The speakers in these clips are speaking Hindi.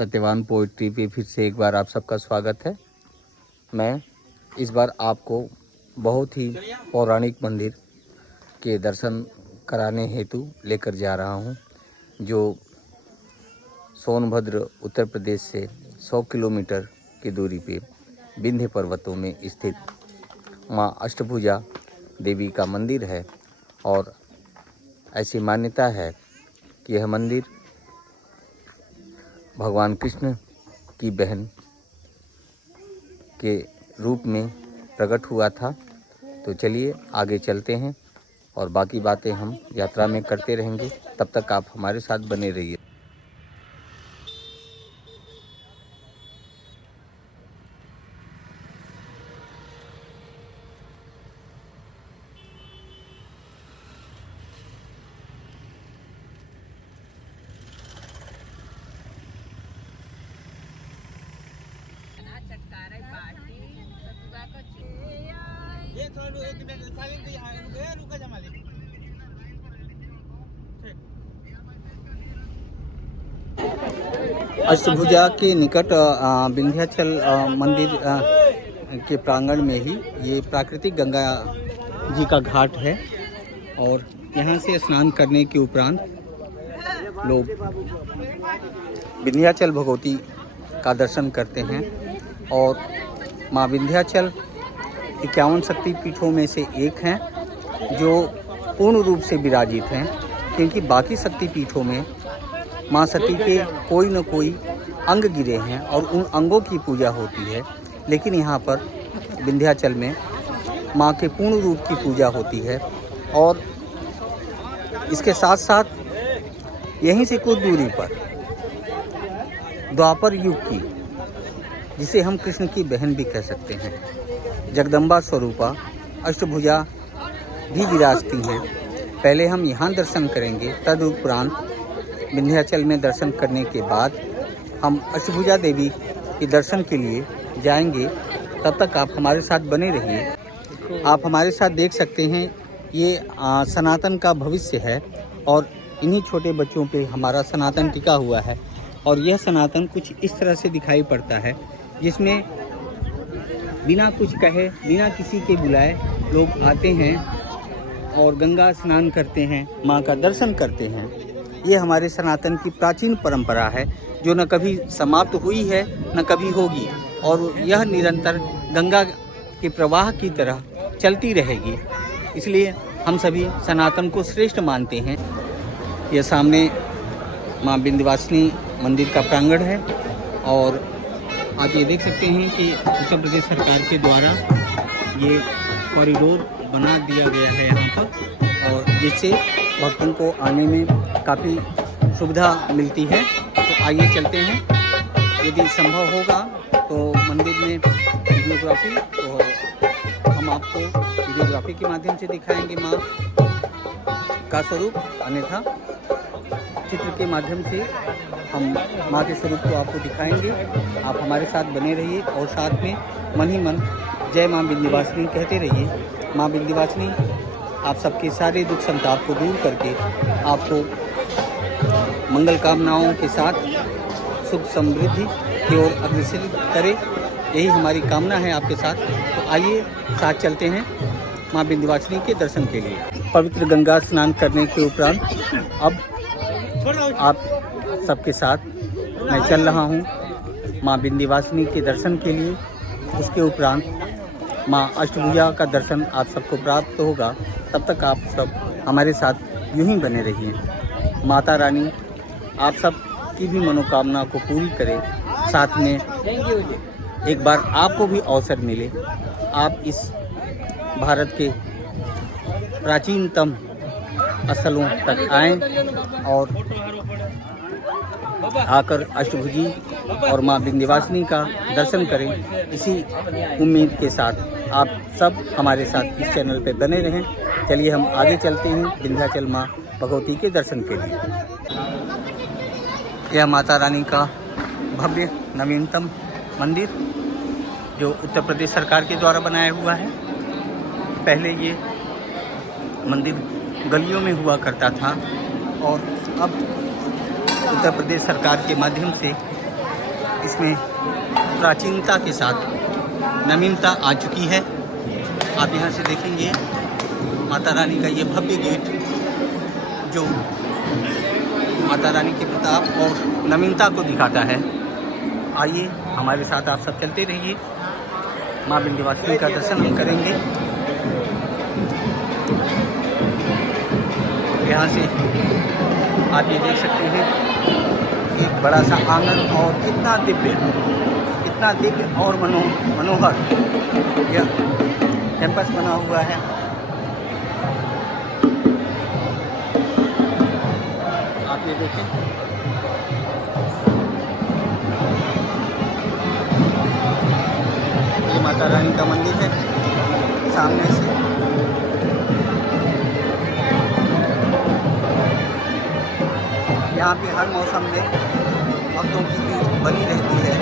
सत्यवान पोइट्री पे फिर से एक बार आप सबका स्वागत है। मैं इस बार आपको बहुत ही पौराणिक मंदिर के दर्शन कराने हेतु लेकर जा रहा हूं, जो सोनभद्र उत्तर प्रदेश से 100 किलोमीटर की दूरी पे विंध्य पर्वतों में स्थित माँ अष्टभुजा देवी का मंदिर है। और ऐसी मान्यता है कि यह मंदिर भगवान कृष्ण की बहन के रूप में प्रकट हुआ था। तो चलिए आगे चलते हैं और बाकी बातें हम यात्रा में करते रहेंगे। तब तक आप हमारे साथ बने रहिए। अष्टभुजा के निकट विंध्याचल मंदिर के प्रांगण में ही ये प्राकृतिक गंगा जी का घाट है। और यहाँ से स्नान करने के उपरांत लोग विंध्याचल भगवती का दर्शन करते हैं। और माँ विंध्याचल 51 शक्ति पीठों में से एक हैं, जो पूर्ण रूप से विराजित हैं, क्योंकि बाकी शक्ति पीठों में माँ सती के कोई न कोई अंग गिरे हैं और उन अंगों की पूजा होती है। लेकिन यहाँ पर विंध्याचल में माँ के पूर्ण रूप की पूजा होती है। और इसके साथ साथ यहीं से कुछ दूरी पर द्वापर युग की, जिसे हम कृष्ण की बहन भी कह सकते हैं, जगदम्बा स्वरूपा अष्टभुजा भी विराजती हैं। पहले हम यहाँ दर्शन करेंगे, तदुपरांत विंध्याचल में दर्शन करने के बाद हम अष्टभुजा देवी के दर्शन के लिए जाएंगे। तब तक आप हमारे साथ बने रहिए। आप हमारे साथ देख सकते हैं, ये सनातन का भविष्य है और इन्हीं छोटे बच्चों पे हमारा सनातन टिका हुआ है। और यह सनातन कुछ इस तरह से दिखाई पड़ता है, जिसमें बिना कुछ कहे, बिना किसी के बुलाए लोग आते हैं और गंगा स्नान करते हैं, माँ का दर्शन करते हैं। ये हमारे सनातन की प्राचीन परंपरा है, जो न कभी समाप्त हुई है न कभी होगी। और यह निरंतर गंगा के प्रवाह की तरह चलती रहेगी। इसलिए हम सभी सनातन को श्रेष्ठ मानते हैं। यह सामने माँ विंध्यवासिनी मंदिर का प्रांगण है। और आप ये देख सकते हैं कि उत्तर प्रदेश सरकार के द्वारा ये कॉरिडोर बना दिया गया है यहाँ पर, और जिससे भक्तों को आने में काफ़ी सुविधा मिलती है। तो आइए चलते हैं। यदि संभव होगा तो मंदिर में वीडियोग्राफी, तो हम आपको वीडियोग्राफी के माध्यम से दिखाएंगे माँ का स्वरूप, अन्यथा चित्र के माध्यम से हम माँ के स्वरूप को आपको दिखाएंगे। आप हमारे साथ बने रहिए और साथ में मन ही मन जय माँ विंध्यवासिनी कहते रहिए। माँ विंध्यवासिनी आप सबके सारे दुख संताप को दूर करके आपको मंगल कामनाओं के साथ सुख समृद्धि की ओर अग्रसर करे, यही हमारी कामना है आपके साथ। तो आइए साथ चलते हैं माँ विंध्यवासिनी के दर्शन के लिए। पवित्र गंगा स्नान करने के उपरांत अब आप सबके साथ मैं चल रहा हूँ माँ विंध्यवासिनी के दर्शन के लिए। उसके उपरांत माँ अष्टभुजा का दर्शन आप सबको प्राप्त होगा। तब तक आप सब हमारे साथ यूं ही बने रहिए। माता रानी आप सब की भी मनोकामना को पूरी करे। साथ में एक बार आपको भी अवसर मिले, आप इस भारत के प्राचीनतम स्थलों तक आएं और आकर अष्टभुजी और माँ विंध्यवासिनी का दर्शन करें। इसी उम्मीद के साथ आप सब हमारे साथ इस चैनल पे बने रहें। चलिए हम आगे चलते हैं विंध्याचल माँ भगवती के दर्शन के लिए। यह माता रानी का भव्य नवीनतम मंदिर, जो उत्तर प्रदेश सरकार के द्वारा बनाया हुआ है। पहले ये मंदिर गलियों में हुआ करता था और अब उत्तर प्रदेश सरकार के माध्यम से इसमें प्राचीनता के साथ नवीनता आ चुकी है। आप यहाँ से देखेंगे माता रानी का ये भव्य गेट जो माता रानी के प्रताप और नवीनता को दिखाता है। आइए हमारे साथ आप सब चलते रहिए, माँ विंध्यवासिनी का दर्शन हम करेंगे। यहाँ से आप ये देख सकते हैं एक बड़ा सा आंगन और कितना दिव्य और मनोहर यह कैंपस बना हुआ है। आप ये देखें, ये माता रानी का मंदिर है सामने से। यहाँ पे हर मौसम में भक्तों की भीड़ बनी रहती है।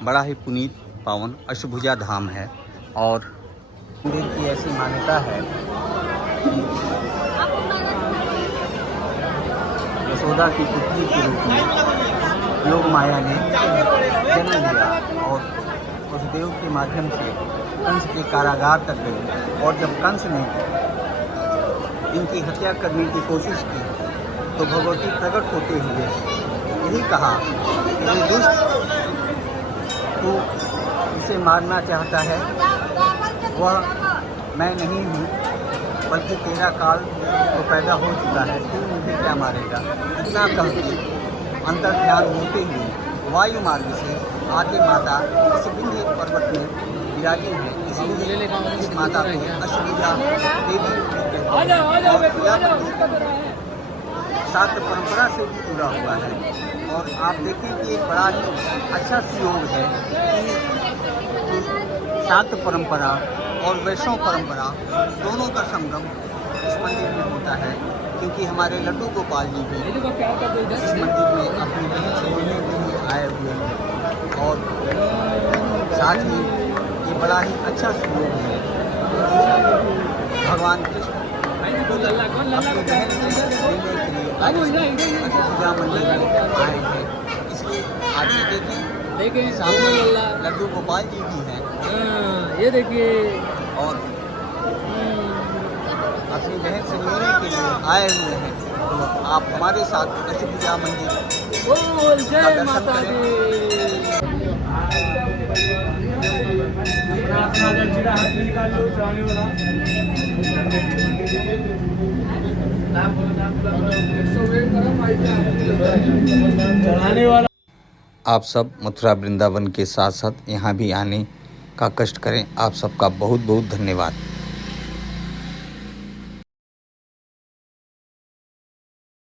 बड़ा ही पुनीत पावन अष्टभुजा धाम है और मंदिर की ऐसी मान्यता है कि यशोदा की पुत्री के रूप में योग माया ने जन्म लिया और वसुदेव के माध्यम से कंस के कारागार तक गई। और जब कंस ने इनकी हत्या करने की कोशिश की तो भगवती प्रकट होते हुए यही कहा कि ये दुष्ट तो इसे मारना चाहता है, वह मैं नहीं हूँ बल्कि तेरा काल तो पैदा हो चुका है, तू मुझे क्या मारेगा। इतना कह के अंतर ध्यान होते हुए वायु मार्ग से आगे माता इस विंध्य पर्वत में विराजी है। इसलिए इस माता को अष्टभुजा देवी शाक्त परंपरा से भी जुड़ा हुआ है। और आप देखें कि एक बड़ा ही अच्छा सुयोग है कि शाक्त परंपरा और वैष्णव परंपरा दोनों का संगम इस मंदिर में होता है, क्योंकि हमारे लड्डू गोपाल जी भी इस मंदिर में अपनी बहन से मिलने के लिए आए हुए हैं। और साथ ही ये बड़ा ही अच्छा सुयोग है। भगवान कृष्ण अपनी बहन से मिलने के लिए अष्टभुजा मंदिर में आए हैं। इसलिए आज ये देखें सामने लड्डू गोपाल जी भी हैं, ये देखिए, और अपनी बहन से मिलने के लिए आए हुए हैं। तो आप हमारे साथ अष्टभुजा मंदिर का दर्शन करें। आप सब मथुरा वृंदावन के साथ साथ यहाँ भी आने का कष्ट करें। आप सबका बहुत बहुत धन्यवाद।